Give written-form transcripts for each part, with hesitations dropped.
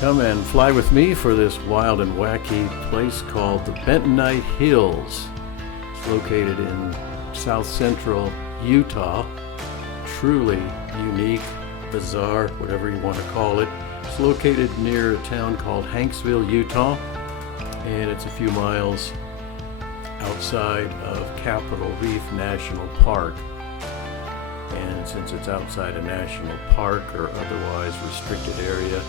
Come and fly with me for this wild and wacky place called the Bentonite Hills. It's located in south central Utah. Truly unique, bizarre, whatever you want to call it. It's located near a town called Hanksville, Utah, and it's a few miles outside of Capitol Reef National Park. And since it's outside a national park or otherwise restricted area,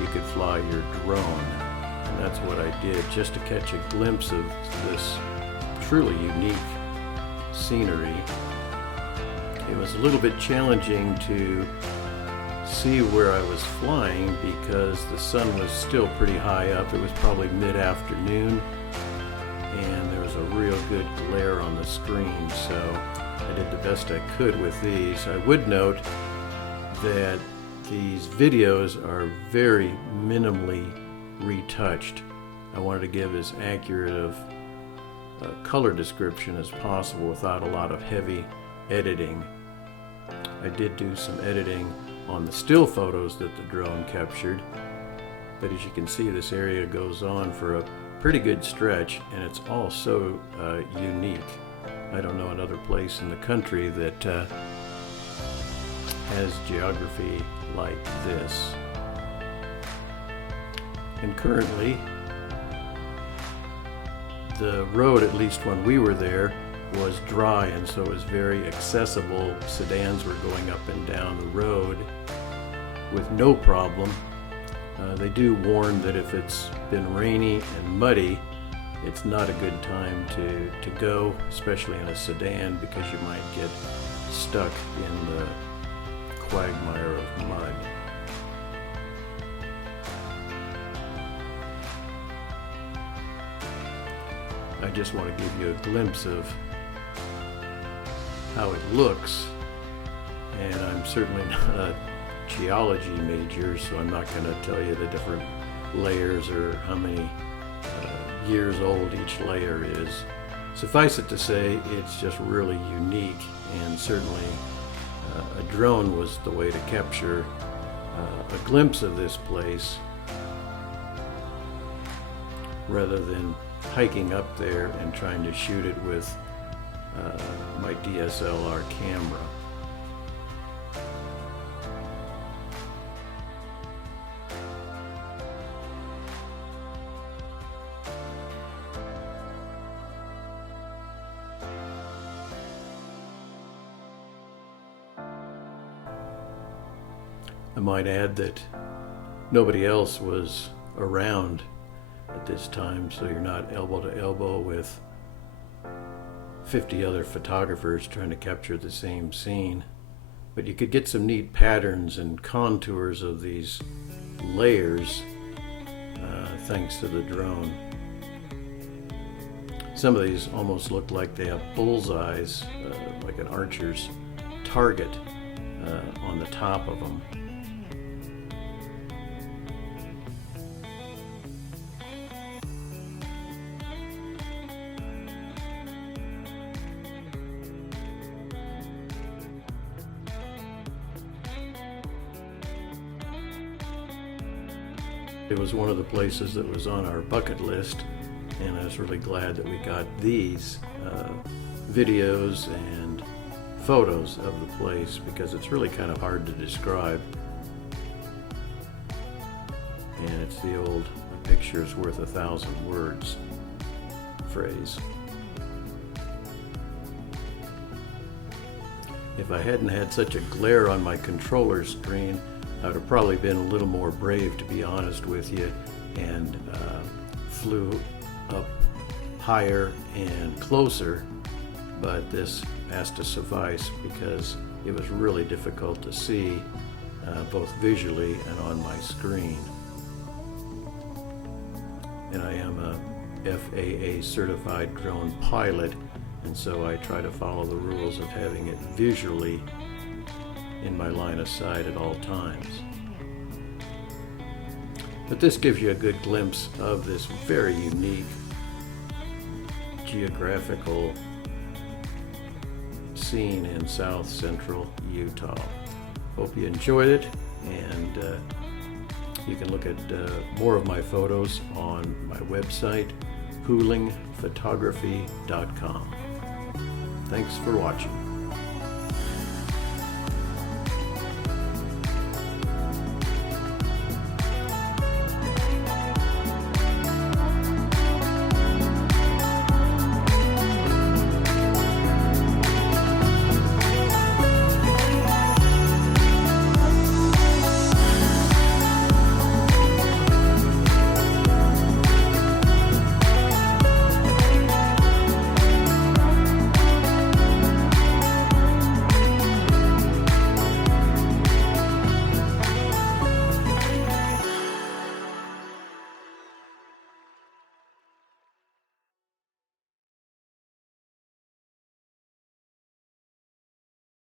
you could fly your drone. And that's what I did, just to catch a glimpse of this truly unique scenery. It was a little bit challenging to see where I was flying because the sun was still pretty high up. It was probably mid-afternoon, and there was a real good glare on the screen, so I did the best I could with these. I would note that these videos are very minimally retouched. I wanted to give as accurate of a color description as possible without a lot of heavy editing. I did do some editing on the still photos that the drone captured, but as you can see, this area goes on for a pretty good stretch, and it's all so unique. I don't know another place in the country that has geography like this. And currently, the road, at least when we were there, was dry, and so it was very accessible. Sedans were going up and down the road with no problem. They do warn that if it's been rainy and muddy, it's not a good time to go, especially in a sedan, because you might get stuck in the quagmire of mud. I just want to give you a glimpse of how it looks, and I'm certainly not a geology major, so I'm not going to tell you the different layers or how many years old each layer is. Suffice it to say, it's just really unique, and certainly a drone was the way to capture a glimpse of this place rather than hiking up there and trying to shoot it with my DSLR camera. I might add that nobody else was around at this time, so you're not elbow to elbow with 50 other photographers trying to capture the same scene. But you could get some neat patterns and contours of these layers thanks to the drone. Some of these almost look like they have bullseyes, like an archer's target on the top of them. It was one of the places that was on our bucket list, and I was really glad that we got these videos and photos of the place, because it's really kind of hard to describe. And it's the old "a picture's worth 1,000 words" phrase. If I hadn't had such a glare on my controller screen, I would have probably been a little more brave, to be honest with you, and flew up higher and closer, but this has to suffice because it was really difficult to see both visually and on my screen. And I am a FAA certified drone pilot, and so I try to follow the rules of having it visually in my line of sight at all times. But this gives you a good glimpse of this very unique geographical scene in south central Utah. Hope you enjoyed it, and You can look at more of my photos on my website, poolingphotography.com. Thanks for watching.